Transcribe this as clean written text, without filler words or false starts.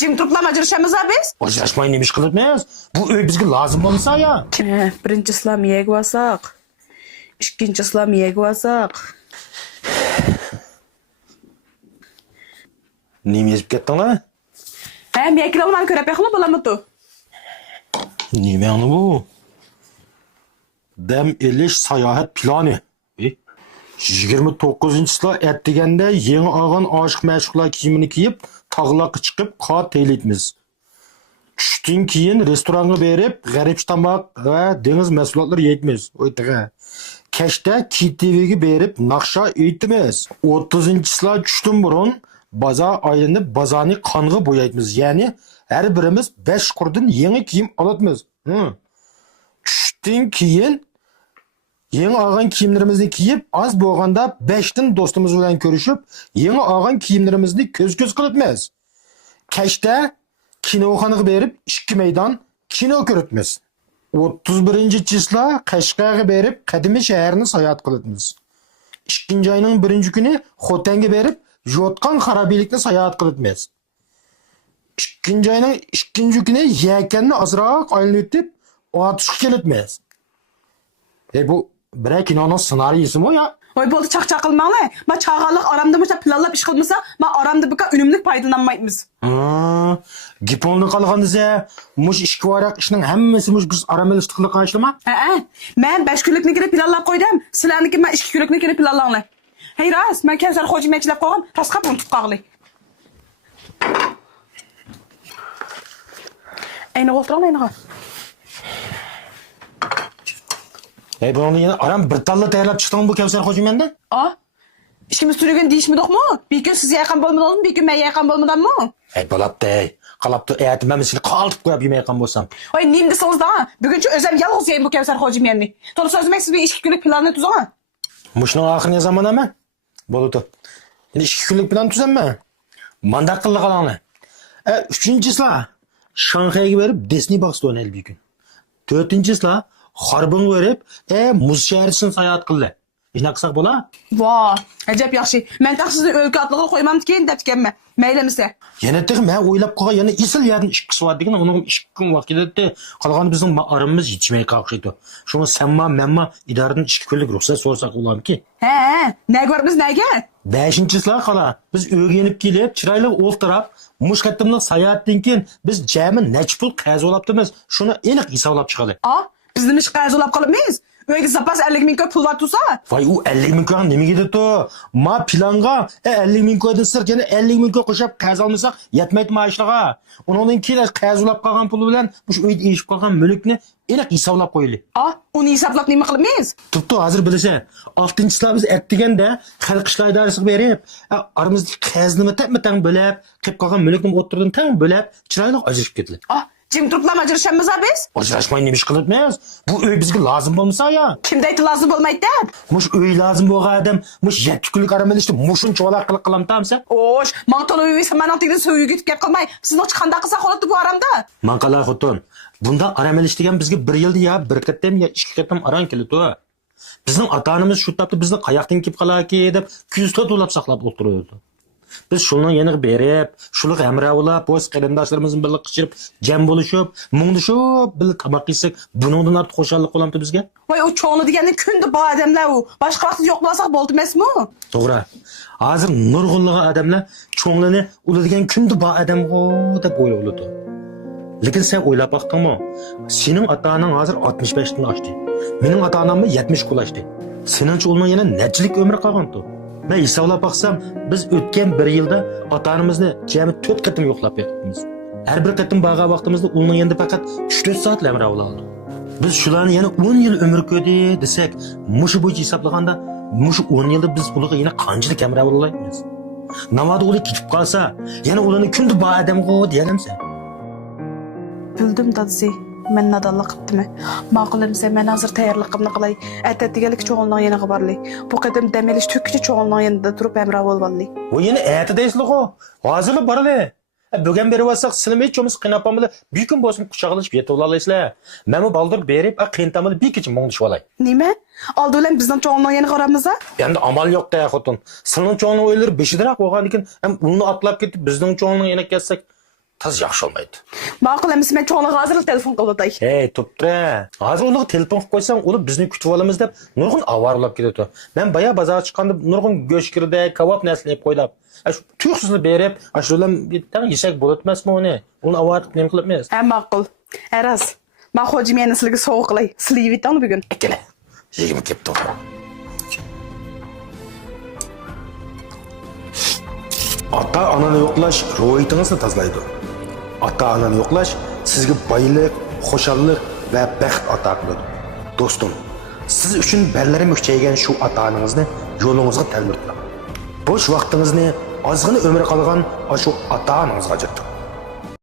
Jim turuplam ajrashamiz biz? Ajrashmay nima ish qilibmiz? Bu uy bizga lozim bo'lsa ya. Birinchi islom yegib olsak, ikkinchi islom yegib olsak. Nima yezib ketdinglar? Meklarni ko'rib yaxshi bo'lamidi? Nima bu? Dam elish sayohat plani. 29-yilda etdiganda yangi olgan oshiq mashhurlar kiyimini kiyib, tog'larga chiqib, qat teylaymiz. Tushdan keyin restoranga berib, g'arib tomoq va dengiz mahsulotlari yeymiz. O'ytiga. Kechda KTVga berib, naqsha uytimiz. 30-yilda tushdan burun bozor aylanib, bozorni qonga bo'yaymiz. Ya'ni har birimiz 5 qurdan yangi kiyim olamiz. Tushdan keyin yangi olgan kiyimlarimizni kiyib, az bo'lganda 5 dan do'stimiz bilan ko'rishib, yangi olgan kiyimlarimizni ko'z-ko'z qilibmiz. Kechda kinoxonaga berib, 2 maydon kino ko'ribmiz. 31-yilda Qashqarga berib, qadimiy shaharni sayohat qilibmiz. 2-oyning 1-kuni Xotanga berib, Jotqon xarobiylikni sayohat qilibmiz. 2-oyning 2-kuni Yakanni ozroq aylanib o'tib, Otishga kelibmiz. Bu bir kinoning ssenariysimi ya? Voy bo'ldi chaqchaq qilmanglar. Men chaqaliq oramda bo'lsa planlab ish qilmasa, men oramda bu unumli foydalanmaymiz. Gipolni qolganda mush ishga varaq ishning hammasi mush biz aramelishtiqlik qilishmi? Men 5 kunlikni planlab qo'ydim. Sizlarniki men 2 kunlikni planlanglar. Hey ras, men Kavsar hojimachilab qo'ygan, tasqab unutib qolg'ili. Ayni o'tiranglar. Bunu yana aram bir talla tayyorlab chiqding bu Kavsar hojimandan? İşimiz sürügün deyishmidikmi? Bir kun siz yaqin bo'lmadingizmi, bir kun men yaqin bo'lmadimmi? Bo'libdi. Qalabdi, aytmam seni qolib qo'yib yemayotgan bo'lsam. Voy, nim desangizda, buguncha o'zim yolg'iz yeyim bu Kavsar hojimanni. To'g'ri so'zlamak siz bir 2 kunlik planni tuzing. Mushning oxirini zamonami? Bo'ldi. Endi 2 kunlik plan tuzamman. Mandaq qildi qolinglar. 3-yilda Shanxayga berib Disney boxda o'ynaydi bir kun. 4-yilda Harbin verip, muz şehrisini sayohat qildi. Ishni qilsak bo'la? Voy, ajab yaxshi. Men taqsizni o'lka atlig'i qo'ymamdikan debganman. Maylimisa. Yana tiq men o'ylab qolgan yana isil yerdan ish qilsa degan, uni 2 kun vaqt ketdi. Qolgani bizning arimimiz yetishmay qolishdi. Shuni senma idoradan 2 kunlik ruxsat so'rasak bo'ladimi? Nega biz nega? 5-yilda qala. Biz o'rganib kelib, chiroyli o'ltirib, mush qattimlik sayohatdan keyin biz jami nech pul qarz olibdimiz. Shuni aniq hisoblab chiqadi. Bizning ish qarz olib qolibmiz. Uyga zapas 50 ming pul bor tursa. Voy, u 50 ming nimaga dedi? Ma planga 50 ming dan sirk yana 50 ming qo'shib qarz olmasak, yetmaydi maishlaga. Undan keyin qarz olib qolgan pul bilan shu uyda eshib qolgan mulkni aniq hisoblab qo'yaylik. Uni hisoblab nima qilamiz? Tuttu, hozir bilasan. 6-yilda biz aytdiganda xalq ishlar idorasiga berib, aramizda qarzni tang bo'lib, qilib qolgan mulkni o'tirdan tang bo'lib, chiroyli ajrashib ketdi. Jim turuplam ajrashamiz biz? Ajrashmay nima ish qilibmiz? Bu uy bizga lozim bo'lmasa ya. Kimda aytdi lozim bo'lmaydi deb? Mush uy lozim bo'lgan odam, mush 7 kunlik aramelishda mushuncha cho'laq qilib qilamtamsa? Osh, maqtalovi samanotlikdan so'yib yutib gap qilmay, sizni chiqqanda qilsa holatda bu aramda. Manqalar xotin. Bunda aramelish degan bizga 1 yilda ya 1 qatam ya 2 qatam aran keladi. Bizning ota-onamiz shu tapda bizni qayoqdan kelib qolarki deb kuzda to'lab saqlab o'tirardi. Biz shuni yana berib, shuni hamravlab, o'z qarindoshlarimizni birga qishirib, jam bo'lishib, mungdishib, birga tamoq yesak, buningdan ortiq xo'shallik qo'lamdi bizga. Voy, u cho'g'li deganda kunda bu odamlar u. Boshqa vaqt yo'q bo'lsak bo'ldi emasmi? To'g'ri. Hozir nurg'unliq odamlar cho'nglarni uladigan kunda bu odamgo deb o'ylaydi. Lekin sen o'ylab baqdingmi? Sening ota-onang hozir 65 dan oshdi. Mening ota-onamni 70 qulashdi. Sening cho'lning yana nechilik umr qolgandi? Ben hisoblab baqsam, biz o'tgan 1 yilda ota-onamizni jami 4 qatim yo'qlab ketibmiz. Har bir qatim bag'a vaqtimizda uning endi faqat 3-4 soatlar amra oldi. Biz shularni yana 10 yil umr ko'rdi desak, mushu bo'yicha hisoblaganda, mushu 10 yilda biz ularga yana qanchalik amra olaymiz? Navoda ular ketib qolsa, yana ularni kunda bu odamga deyalamsa. Bildim dadisi. Men nadonlik qilibdimi? Ma'qulimsa men hozir tayyorligimni qilay. Aytadiganlik cho'g'ilning yeniga borlik. Bu qadim dam olish to'kkichi cho'g'ilning yanida turib hamroh bo'lganlik. Bu yana aytadaysizlar-ku. Hozirlar borali. Bugun berib olsak, sizlar hechimiz qiynapamizlar. Bir kun bo'lsin quchoqlashib yetib olasizlar. Men bu baldir berib, qiyntamini bir kecha mungdishib olay. Nima? Oldi bilan bizning cho'g'ilning yeniga qoramizda? Endi amal yo'q-da, xotin. Sizning cho'g'ilning o'ylari beshidiroq bo'lgan ekan, ham uni atlab ketib bizning cho'g'ilning yana ketsak, taz yaxshi olmaydi. Ma'qul emas, men cho'g'liga hozir telefon qilib Hey, to'ptra. Hozir ularga telefon qilib qo'ysang, ular bizni kutib olamiz deb nurg'un avarlab ketadi. Men baya bozorga chiqqanda nurg'un go'sht kirdi, kabob naslab qo'ylab. Shu tuyuqsizni berib, shular bitta yesak bo'latmasmi uni? Uni avarib nima qilibmiz? Ha, ma'qul. Araz. Men xo'jim yana sizlarga sovuq qilay. Sizlar yeyitdan bugun. Kele. Yegim kepti. Ata ananı yo'qlash ruhiyatingizni tozlaydi. Ata ananı yo'qlash sizga boylik, xo'shallik va baxt ato qiladi. Do'stim, siz uchun ballari muhchaygan shu ata anangizni yo'lingizga talmirtlang. Bo'sh vaqtingizni ozgina umr qolgan shu ata anangizga ajrating.